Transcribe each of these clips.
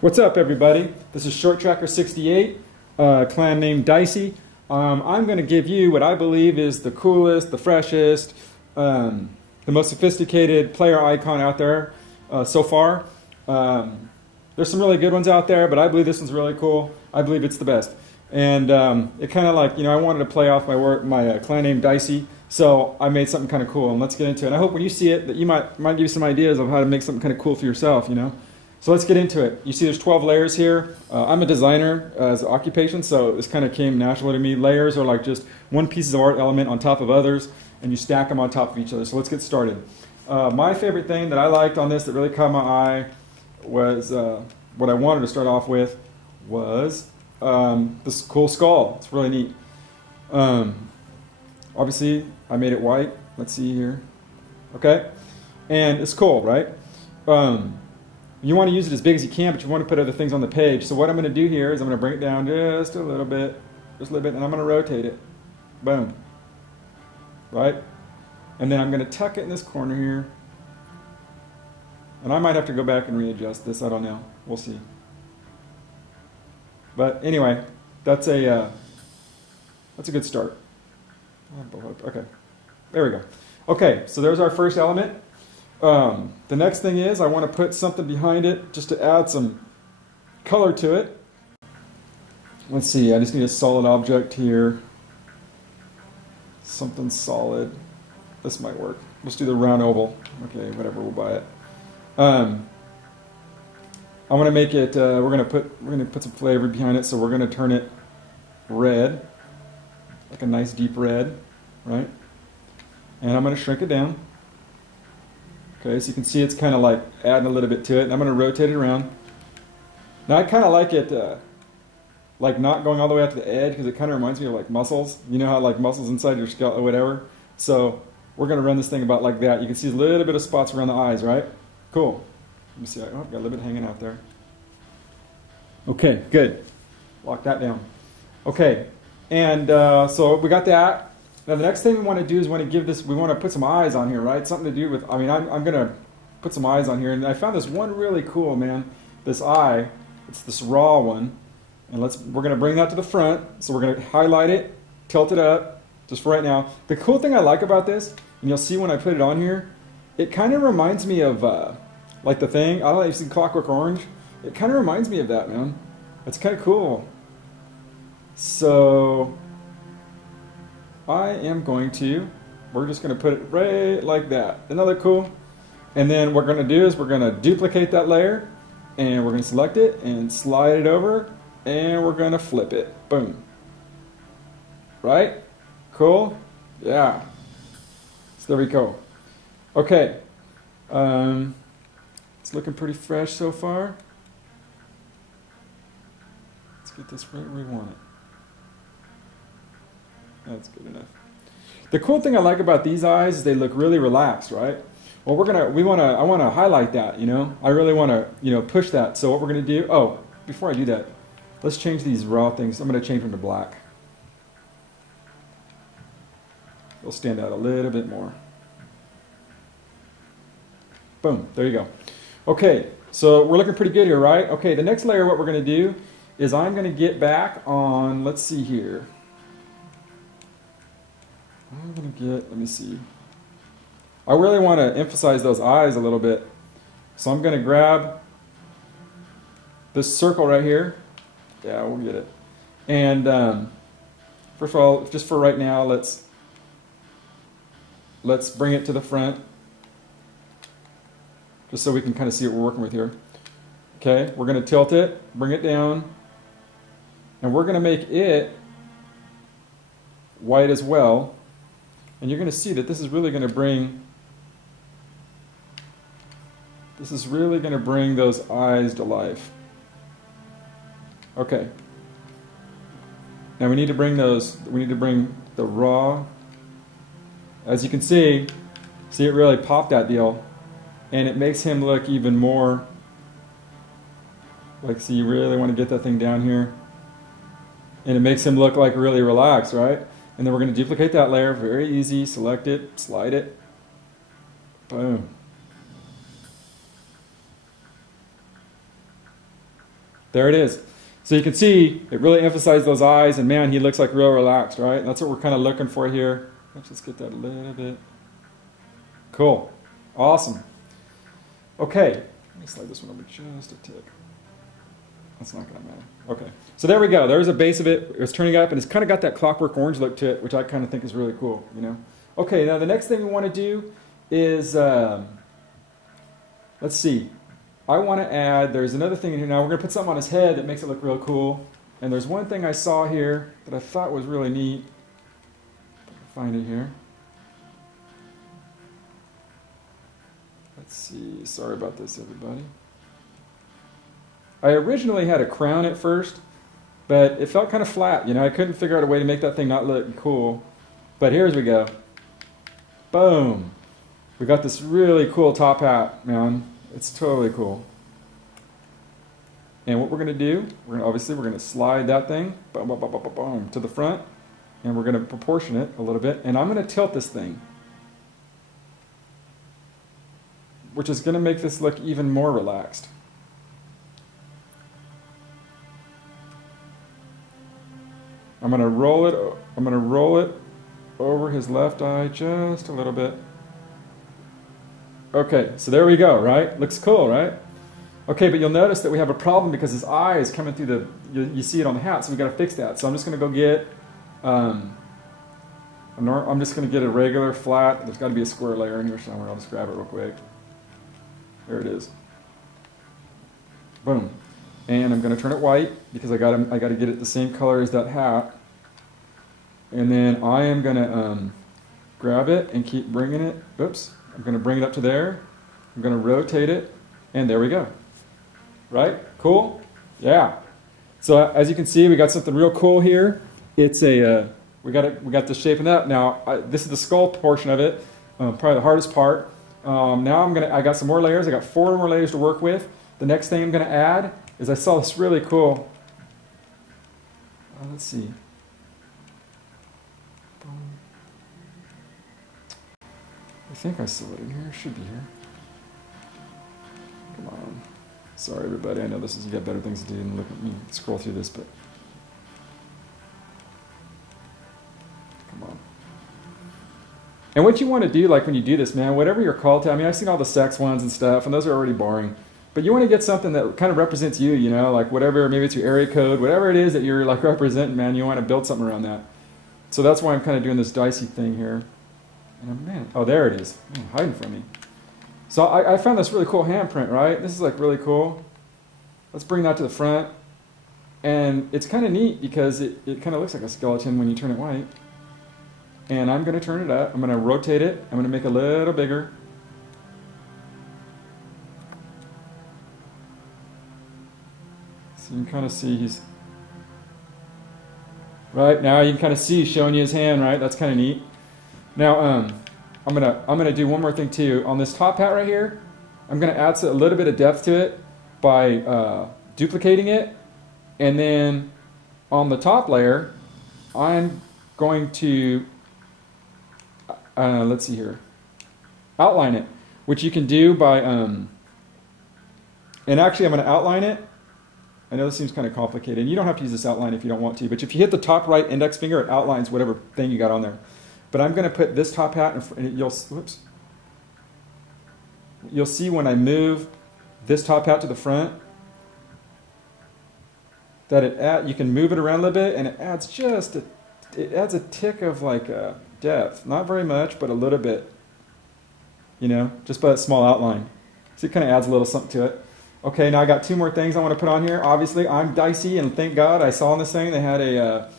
What's up, everybody? This is Shorttracker 68, clan named DICY. I'm going to give you what I believe is the coolest, the freshest, the most sophisticated player icon out there so far. There's some really good ones out there, but I believe this one's really cool. I believe it's the best. And it kind of like, I wanted to play off my clan name DICY, so I made something kind of cool, and let's get into it. And I hope when you see it that you might give you some ideas of how to make something kind of cool for yourself, So let's get into it. You see there's 12 layers here. I'm a designer as an occupation, so this kind of came naturally to me. Layers are like just one piece of art element on top of others, and you stack them on top of each other. So let's get started. My favorite thing that I liked on this that really caught my eye was, what I wanted to start off with was this cool skull. It's really neat. Obviously, I made it white. Let's see here. Okay? And it's cool, right? You want to use it as big as you can, but you want to put other things on the page. So what I'm going to do here is I'm going to bring it down just a little bit, and I'm going to rotate it. Boom. Right? And then I'm going to tuck it in this corner here. And I might have to go back and readjust this. I don't know. We'll see. But anyway, that's a good start. Okay. There we go. Okay, so there's our first element. The next thing is I want to put something behind it just to add some color to it. Let's see, I just need a solid object here. Something solid. This might work. Let's do the round oval. Okay, whatever, we'll buy it. I want to make it, we're going to put some flavor behind it, so we're going to turn it red. Like a nice deep red, right? And I'm going to shrink it down. Okay, so you can see it's kind of like adding a little bit to it, and I'm going to rotate it around. Now I kind of like it, like not going all the way out to the edge, because it kind of reminds me of like muscles. You know how like muscles inside your skull or whatever? So we're going to run this thing about like that. You can see a little bit of spots around the eyes, right? Cool. Let me see, I've got a little bit hanging out there. Okay, good. Lock that down. Okay, and so we got that. Now the next thing we want to do is we want to put some eyes on here, right? Something to do with, I'm going to put some eyes on here, and I found this one really cool, man. This eye, it's this raw one, and we're going to bring that to the front, so we're going to highlight it, tilt it up, just for right now. The cool thing I like about this, and you'll see when I put it on here, it kind of reminds me of, like the thing, I don't know if you've seen Clockwork Orange, it kind of reminds me of that, man. It's kind of cool. So we're just going to put it right like that. Isn't that cool? And then what we're going to do is we're going to duplicate that layer, and we're going to select it and slide it over, and we're going to flip it. Boom. Right? Cool? Yeah. So there we go. Okay. It's looking pretty fresh so far. Let's get this right where we want it. That's good enough. The cool thing I like about these eyes is they look really relaxed, right? Well, I want to highlight that, I really want to, push that. So what we're going to do, before I do that, let's change these raw things. I'm going to change them to black. They'll stand out a little bit more. Boom, there you go. Okay, so we're looking pretty good here, right? Okay, the next layer, what we're going to do is I'm going to get back on, let's see here. I'm going to get, let me see. I really want to emphasize those eyes a little bit. So I'm going to grab this circle right here. Yeah, we'll get it. And first of all, just for right now, let's bring it to the front. Just so we can kind of see what we're working with here. Okay, we're going to tilt it, bring it down, and we're going to make it white as well. And you're going to see that this is really going to bring those eyes to life. Okay. Now we need to bring the raw. As you can see it really popped that deal. And it makes him look even more like, see, you really want to get that thing down here. And it makes him look like really relaxed, right? And then we're going to duplicate that layer, very easy, select it, slide it, boom. There it is. So you can see it really emphasized those eyes, and man, he looks like real relaxed, right? And that's what we're kind of looking for here. Let's just get that a little bit. Cool. Awesome. Okay. Let me slide this one over just a tick. That's not going to matter. Okay. So there we go. There's a base of it. It's turning up, and it's kind of got that clockwork orange look to it, which I kind of think is really cool, you know. Okay, now the next thing we want to do is, let's see. I want to add, there's another thing in here now. We're going to put something on his head that makes it look real cool. And there's one thing I saw here that I thought was really neat. Find it here. Let's see. Sorry about this, everybody. I originally had a crown at first, but it felt kind of flat. You know, I couldn't figure out a way to make that thing not look cool. But here's we go. Boom. We got this really cool top hat, man. It's totally cool. And what we're going to do, we're going to slide that thing boom, boom, boom, boom, boom, boom, to the front, and we're going to proportion it a little bit. And I'm going to tilt this thing, which is going to make this look even more relaxed. I'm going to roll it over his left eye just a little bit. Okay, so there we go, right? Looks cool, right? Okay, but you'll notice that we have a problem because his eye is coming through the, you see it on the hat, so we've got to fix that. So I'm just going to go get, I'm just going to get a regular flat, there's got to be a square layer in here somewhere, I'll just grab it real quick. There it is. Boom. And I'm going to turn it white because I got to get it the same color as that hat. And then I am going to grab it and keep bringing it, oops. I'm going to bring it up to there. I'm going to rotate it, and there we go. Right? Cool? Yeah. So as you can see, we got something real cool here. It's a we got this shaping up. Now this is the skull portion of it, probably the hardest part. Now I got some more layers. I got 4 more layers to work with. The next thing I'm going to add is I saw this really cool. Let's see. I think I saw it in here. It should be here. Come on. Sorry, everybody. I know this is, you got better things to do than look at me scroll through this, but come on. And what you want to do, like when you do this, man, whatever you're called to, I mean, I've seen all the sex ones and stuff, and those are already boring. But you want to get something that kind of represents you, you know, like whatever, maybe it's your area code, whatever it is that you're like representing, man, you want to build something around that. So that's why I'm kind of doing this DICY thing here. And man, oh, there it is. Man, hiding from me. So I found this really cool handprint, right? This is like really cool. Let's bring that to the front. And it's kind of neat because it kind of looks like a skeleton when you turn it white. And I'm going to turn it up. I'm going to rotate it. I'm going to make it a little bigger. So you can kind of see he's... Right, now you can kind of see he's showing you his hand, right? That's kind of neat. Now, I'm gonna do one more thing too. On this top hat right here, I'm gonna add a little bit of depth to it by duplicating it, and then on the top layer, I'm going to let's see here, outline it, which you can do by and actually I'm gonna outline it. I know this seems kind of complicated. You don't have to use this outline if you don't want to, but if you hit the top right index finger, it outlines whatever thing you got on there. But I'm going to put this top hat in front, and you'll see when I move this top hat to the front that you can move it around a little bit, and it adds it adds a tick of like depth. Not very much, but a little bit. You know, just by that small outline. So it kind of adds a little something to it. Okay, now I got 2 more things I want to put on here. Obviously, I'm DICY, and thank God I saw on this thing they had a.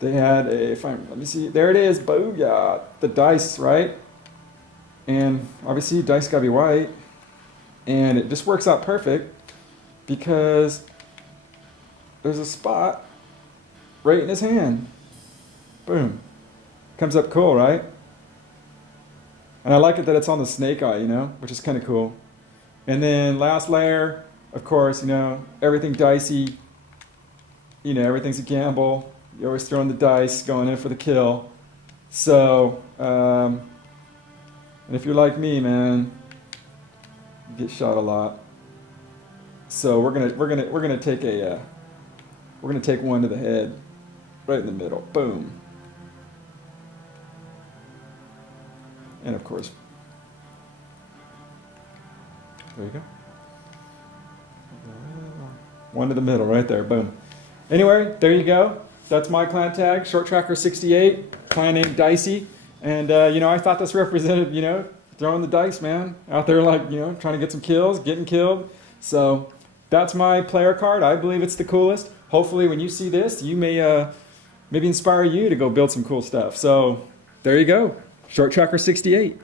Let me see, there it is, booyah, the dice, right? And obviously dice gotta be white, and it just works out perfect because there's a spot right in his hand. Boom. Comes up cool, right? And I like it that it's on the snake eye, you know, which is kind of cool. And then last layer, of course, you know, everything DICY, you know, everything's a gamble. You're always throwing the dice, going in for the kill. So, and if you're like me, man, you get shot a lot. So we're gonna take one to the head, right in the middle. Boom. And of course, there you go. One to the middle, right there. Boom. Anyway, there you go. That's my clan tag, Shorttracker 68, clan named DICY. And, you know, I thought this represented, you know, throwing the dice, man. Out there, like, you know, trying to get some kills, getting killed. So that's my player card. I believe it's the coolest. Hopefully, when you see this, you may maybe inspire you to go build some cool stuff. So there you go, Shorttracker 68.